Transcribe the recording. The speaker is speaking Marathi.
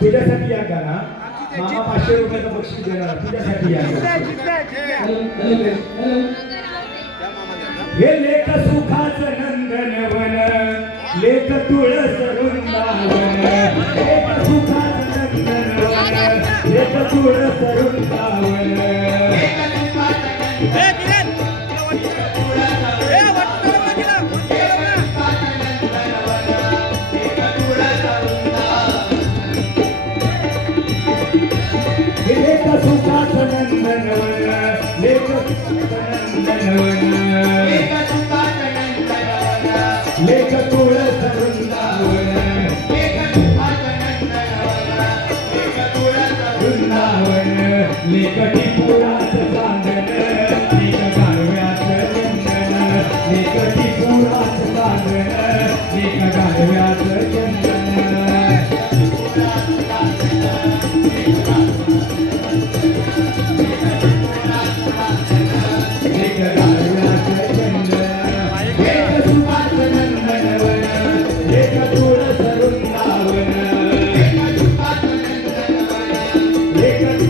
तुझ्यासाठी या गाणा मामा 500 रुपयाचं बक्षीस देणार तुझ्यासाठी या हे लेख सुखाचं नंदनवन लेख तुळस वृंदावन लेख सुखाचं नंदनवन लेख तुळस वृंदावन लेख तुळस वृंदावन वृंदावन लेख टिपुराचं चांदण लेख गारव्याचं चंदन लेख टिपुराचं चांदन लेख गारव्याचं चंदन लेख